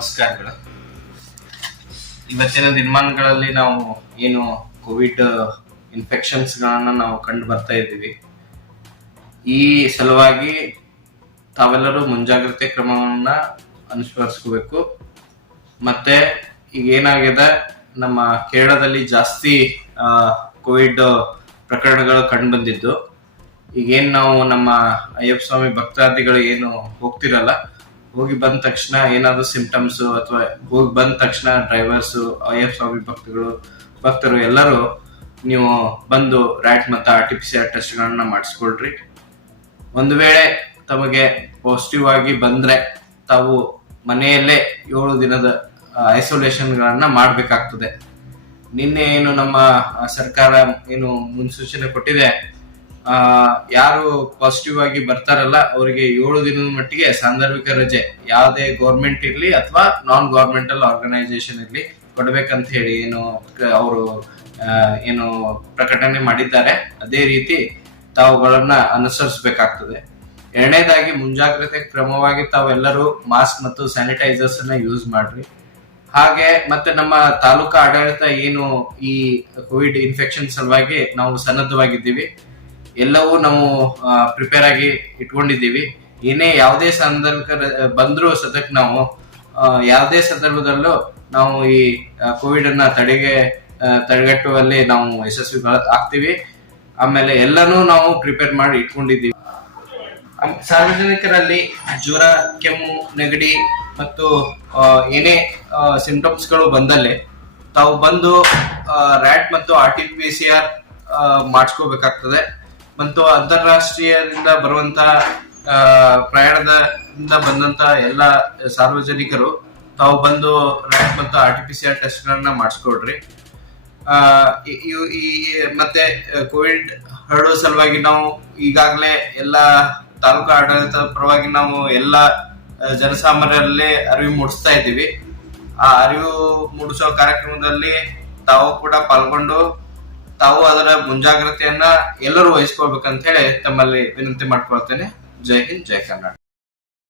ನಮಸ್ಕಾರಗಳು. ಇವತ್ತಿನ ದಿನಮಾನಗಳಲ್ಲಿ ನಾವು ಏನು ಕೋವಿಡ್ ಇನ್ಫೆಕ್ಷನ್ಸ್ ಗಳನ್ನ ನಾವು ಕಂಡು ಬರ್ತಾ ಇದ್ದೀವಿ. ಈ ಸಲುವಾಗಿ ತಾವೆಲ್ಲರೂ ಮುಂಜಾಗ್ರತೆ ಕ್ರಮವನ್ನ ಅನುಸರಿಸ್ಕೋಬೇಕು. ಮತ್ತೆ ಈಗ ಏನಾಗಿದೆ, ನಮ್ಮ ಕೇರಳದಲ್ಲಿ ಜಾಸ್ತಿ ಕೋವಿಡ್ ಪ್ರಕರಣಗಳು ಕಂಡು ಬಂದಿದ್ದು. ಈಗೇನ್ ನಾವು ನಮ್ಮ ಅಯ್ಯಪ್ಪ ಸ್ವಾಮಿ ಭಕ್ತಾದಿಗಳು ಏನು ಹೋಗ್ತಿರಲ್ಲ, ಹೋಗಿ ಬಂದ ತಕ್ಷಣ ಏನಾದ್ರು ಸಿಂಪ್ಟಮ್ಸ್ ಅಥವಾ ಹೋಗಿ ಬಂದ ತಕ್ಷಣ ಡ್ರೈವರ್ಸ್, ಅಯ್ಯಪ್ಪ ಸ್ವಾಮಿ ಭಕ್ತರು ಎಲ್ಲರೂ ನೀವು ಬಂದು ರ್ಯಾಟ್ ಮತ್ತು RT-PCR ಟೆಸ್ಟ್ ಗಳನ್ನ ಮಾಡಿಸ್ಕೊಳ್ರಿ. ಒಂದು ವೇಳೆ ತಮಗೆ ಪಾಸಿಟಿವ್ ಆಗಿ ಬಂದ್ರೆ ತಾವು ಮನೆಯಲ್ಲೇ 7 ದಿನದ ಐಸೋಲೇಷನ್ ಗಳನ್ನ ಮಾಡ್ಬೇಕಾಗ್ತದೆ. ನಿನ್ನೆ ಏನು ನಮ್ಮ ಸರ್ಕಾರ ಏನು ಮುನ್ಸೂಚನೆ ಕೊಟ್ಟಿದೆ, ಯಾರು ಪಾಸಿಟಿವ್ ಆಗಿ ಬರ್ತಾರಲ್ಲ ಅವರಿಗೆ 7 ದಿನದ ಮಟ್ಟಿಗೆ ಸಾಂದರ್ಭಿಕ ರಜೆ ಯಾವುದೇ ಗೌರ್ಮೆಂಟ್ ಇರ್ಲಿ ಅಥವಾ ನಾನ್ ಗೌರ್ಮೆಂಟಲ್ ಆರ್ಗನೈಸೇಷನ್ ಇರ್ಲಿ ಕೊಡ್ಬೇಕಂತ ಹೇಳಿ ಏನು ಅವರು ಏನು ಪ್ರಕಟಣೆ ಮಾಡಿದ್ದಾರೆ. ಅದೇ ರೀತಿ ತಾವುಗಳನ್ನ ಅನುಸರಿಸಬೇಕಾಗ್ತದೆ. ಎರಡನೇದಾಗಿ ಮುಂಜಾಗ್ರತೆ ಕ್ರಮವಾಗಿ ತಾವೆಲ್ಲರೂ ಮಾಸ್ಕ್ ಮತ್ತು ಸ್ಯಾನಿಟೈಸರ್ಸ್ ಅನ್ನ ಯೂಸ್ ಮಾಡ್ರಿ. ಹಾಗೆ ಮತ್ತೆ ನಮ್ಮ ತಾಲೂಕಾ ಆಡಳಿತ ಏನು ಈ ಕೋವಿಡ್ ಇನ್ಫೆಕ್ಷನ್ ಸಲುವಾಗಿ ನಾವು ಸನ್ನದ್ಧವಾಗಿದ್ದೀವಿ. ಎಲ್ಲವೂ ನಾವು ಪ್ರಿಪೇರ್ ಆಗಿ ಇಟ್ಕೊಂಡಿದ್ದೀವಿ. ಏನೇ ಯಾವುದೇ ಸಂದರ್ಭ ಬಂದ್ರೂ ಸದ್ಯಕ್ಕೆ ನಾವು ಯಾವುದೇ ಸಂದರ್ಭದಲ್ಲೂ ನಾವು ಈ ಕೋವಿಡ್ ಅನ್ನ ತಡೆಗಟ್ಟುವಲ್ಲಿ ನಾವು ಯಶಸ್ವಿ ಆಗ್ತೀವಿ. ಆಮೇಲೆ ಎಲ್ಲನೂ ನಾವು ಪ್ರಿಪೇರ್ ಮಾಡಿ ಇಟ್ಕೊಂಡಿದ್ದೀವಿ. ಸಾರ್ವಜನಿಕರಲ್ಲಿ ಜ್ವರ, ಕೆಮ್ಮು, ನೆಗಡಿ ಮತ್ತು ಏನೇ ಸಿಂಪ್ಟಮ್ಸ್ ಗಳು ಬಂದಲ್ಲಿ ತಾವು ಬಂದು ರ್ಯಾಟ್ ಮತ್ತು RT-PCR ಮಾಡಿಸ್ಕೋಬೇಕಾಗ್ತದೆ. ಮತ್ತು ಅಂತಾರಾಷ್ಟ್ರೀಯದಿಂದ ಬರುವಂತ ಪ್ರಯಾಣದಿಂದ ಬಂದಂತ ಎಲ್ಲ ಸಾರ್ವಜನಿಕರು ತಾವು ಬಂದು ರ್ಯಾಟ್ ಮತ್ತು RT-PCR ಟೆಸ್ಟ್ ಗಳನ್ನ ಮಾಡಿಸ್ಕೊಡ್ರಿ. ಮತ್ತೆ ಕೋವಿಡ್ ಹರಡುವ ಸಲುವಾಗಿ ನಾವು ಈಗಾಗಲೇ ಎಲ್ಲ ತಾಲೂಕಾ ಆಡಳಿತದ ಪರವಾಗಿ ನಾವು ಎಲ್ಲ ಜನಸಾಮಾನ್ಯರಲ್ಲಿ ಅರಿವು ಮೂಡಿಸ್ತಾ ಇದ್ದೀವಿ. ಆ ಅರಿವು ಮೂಡಿಸೋ ಕಾರ್ಯಕ್ರಮದಲ್ಲಿ ತಾವು ಕೂಡ ಪಾಲ್ಗೊಂಡು ತಾವು ಅದರ ಮುಂಜಾಗ್ರತೆಯನ್ನ ಎಲ್ಲರೂ ವಹಿಸ್ಕೊಳ್ಬೇಕಂತ ಹೇಳಿ ತಮ್ಮಲ್ಲಿ ವಿನಂತಿ ಮಾಡ್ಕೊಳ್ತೇನೆ. ಜೈ ಹಿಂದ್, ಜೈ ಕರ್ನಾಟಕ.